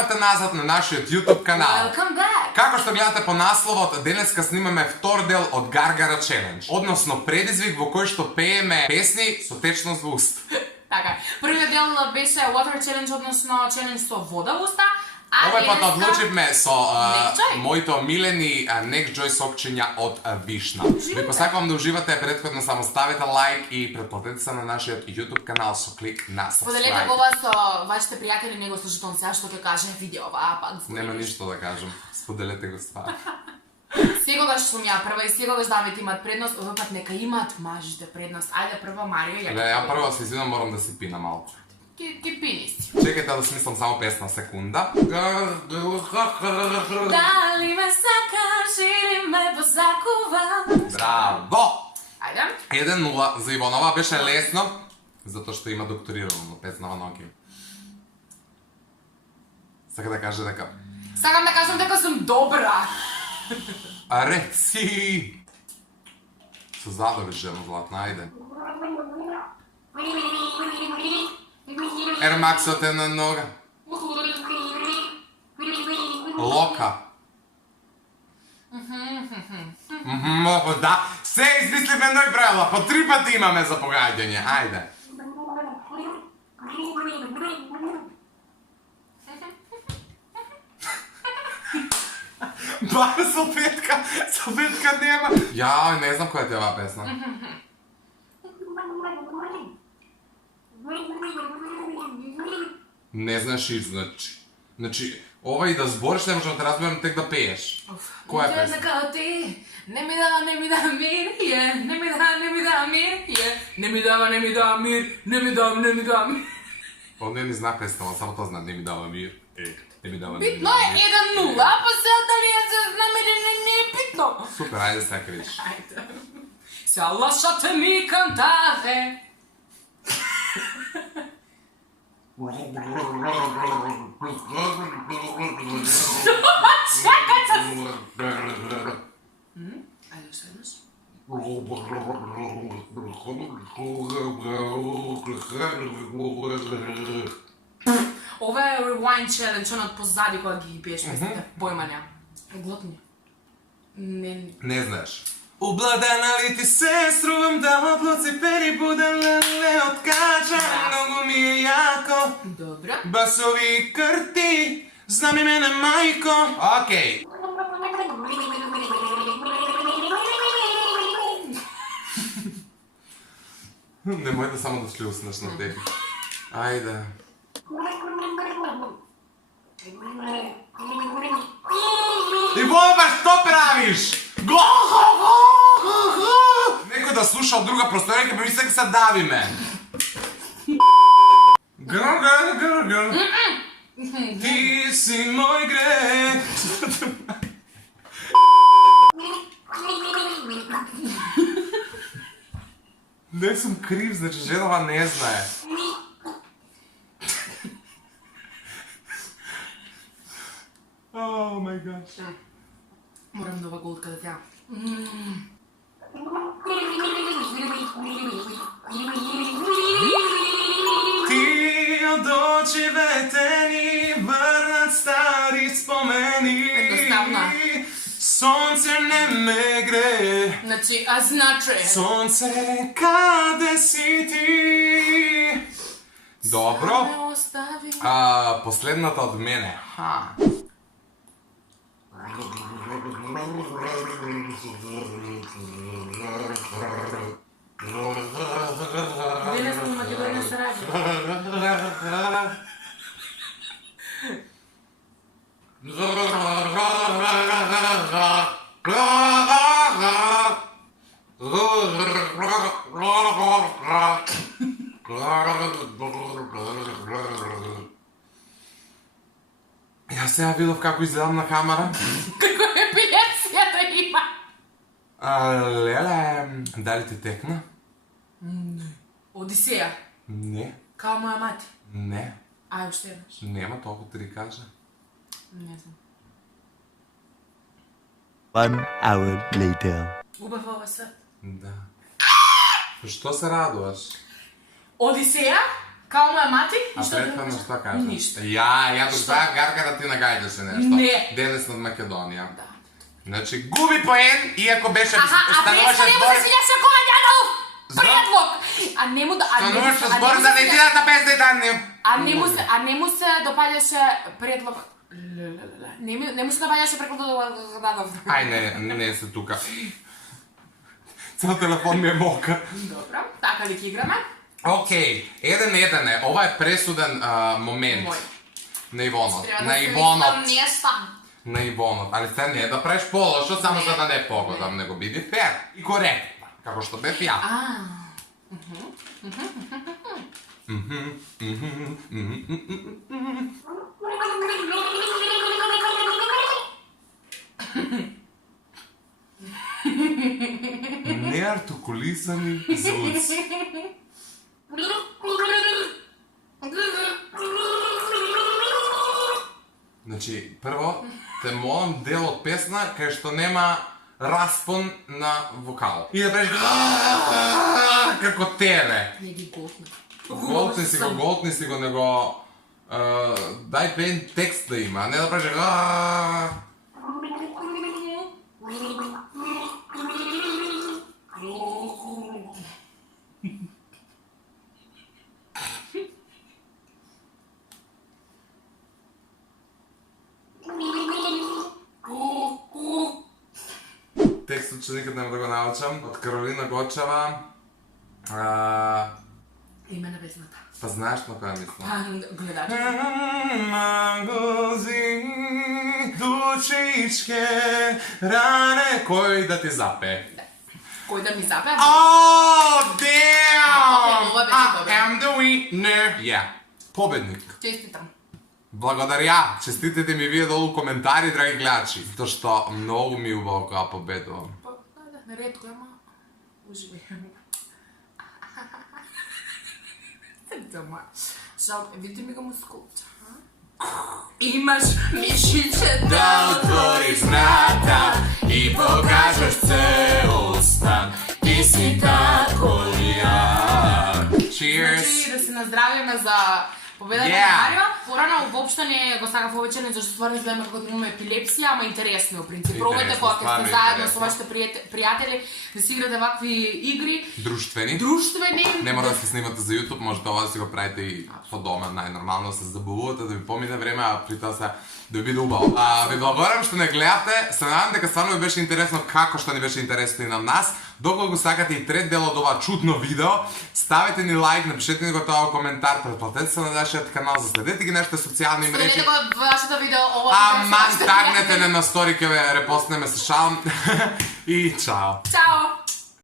Дојдовте назад на нашиот YouTube канал. Welcome back! Како што гледате по насловот, денеска снимаме втор дел од Гаргара Челендж. Односно предизвик во кој што пееме песни со течност во уст. Така, првиот дел беше Water Challenge, односно челендж со вода во уста, а Овој пат денеска- одлучивме со Next Joy. моите омилени Next Joy сокчиња од вишна. Ви посакувам да уживате, претходно само ставете лайк и претплатете се на нашиот YouTube канал со клик на Споделете subscribe. ова со вашите пријатели, него слушател сега што ќе каже видео оваа пат. Нема ништо да кажам. Споделете го ствар. Секогаш сум ја прва и секогаш дамите имаат предност, овој пат нека имаат мажите предност. Ајде прво Марио, ја Ја прво се извинам, морам да си пина малку. Ки пини си. Чекајте да смислам само 5 секунда. Дали ме сакаш или ме позакуваш? Браво! Ајде. 1-0 за Иванова, беше лесно, затоа што има докторирано песна во ноги. Сака да каже дека... Сакам да кажам дека сум добра. А реци! Со задови жено златна, ајде. Ермаксот е на нога. Лока. Да, се измислиме ној правила, по 3 пати имаме за погаѓање, ајде. Бар со петка нема. Ја, не знам која ти е оваа песна. Не знаеш и значи, ова и да збориш не можам да те разберам, тек да пееш. Која е песна? Како ти, не ми дава мир, не ми дава мир, не ми дава мир, не ми дава мир. Он не ни зна песна, само тоа знам, не ми дава мир. Не ми дава мир. Битно е 1-0, па се дали е за намерение не е битно. Супер, ајде сега криш. Ајде. Се лошата ми кантаре. Чекај се. Ајде уште еднаш. Ова е Rewind Challenge, онот позади кога ги пиеш песните, појма нема. Глотни. Не знаеш. Обладана ли ти се, струвам да од Луцифери будам леле откажа, многу ми е јако. Добро. Басови крти, знам и мене мајко. Океј. Немој да само да слюснеш на тебе. Ајде. Ивова, што правиш? Некој да слуша од друга просторија, ке ми се давиме. Гр. Ти си мој грех. Не сум крив, значи женова не знае. О мај гад. Морам нова голтка да тя. Ти од очивете ни врнат стари спомени. Едноставно. Сонце не ме гре. Значи, а значи. Сонце, каде си ти? Добро. Ме остави. Последната од мене. Денес на Македонија се ради. Јас сега видов како изгледам на камера. Како епилепсија да има. Леле, дали ти текна? Одисеја. Не, Као моја мати. не, Ај, уште еднаш. нема толку ти кажа. Не знам. 1 hour later. Убав овој свет. Да. Што се радуваш? Одисеја? Као моја мати? А претходно што кажа? Ништо. Ја тук знаев Гарка да ти нагаѓаше нешто. Не. Денес над Македонија. Да. Значи, губи поен, иако беше Аха, а стануваше преска нему збор... да свиѓаше Коmadјанов! Предлог! А нему да... Стануваше збор за неделата без дејдан. А нему се допаѓаше предлог... Нему се допаѓаше предлог... Ај, не се тука. Цел телефон ми е мокар. Добро, така ли ќе играме? Океј, 1-1 е. Ова е пресуден момент. Мој. На Ивонот. Треба На да се Ивонот. мислам нешто. На Ивонот. Али се не да правиш полошо, само за да не погодам, него биди фер и коректна, како што бев ја. Неартикулисани звуци. Значи, прво, те молам дел од песна кај што нема распон на вокал. И да правиш како теле. Не ги голтни. Голтни си го, него дај пен текст да има, а не да правиш текстот што никад нема да го научам, од Каролина Гочева. Име на песната. Па знаеш на која мислам? Гледачи. Магози, дучичке, ране, кој да ти запе? Кој да ми запе? Oh, damn! Ова беше добро. I am the winner. Yeah. Победник. Честитам. Благодаря. Честитете ми вие долу коментари, драги гледачи. Тоа што многу ми убаво кога победувам. Па, да, ретко, ама уживај. Дома. Жал, види ми го мускулче. Имаш мишиće Да отвориш врата и покажеш цел стан. Ти си тако ја. Cheers. Значи, да се наздравиме за победата на Марио. Порано воопшто не го сакав повеќе, зашто стварно изгледаме како да имаме епилепсија, ама интересно е принцип. Пробајте кога ќе сте заедно со вашите пријатели да си играте вакви игри. Друштвени. Не мора да се снимате за YouTube, можете ова да си го правите и по дома, најнормално се забавувате, да ви помине време, а при тоа се да ви биде убаво. Ви благодарам што не гледате, се надам дека стварно ви беше интересно како што ни беше интересно и на нас. Доколку го сакате и трет дел од ова чудно видео, ставете ни лайк, напишете ни го тоа во коментар, претплатете се на нашиот канал, заследете ги нашите социјални мрежи. Следете го вашето видео, ова Аман, тагнете не на стори, ќе ве репостнеме се шалом. И чао. Чао!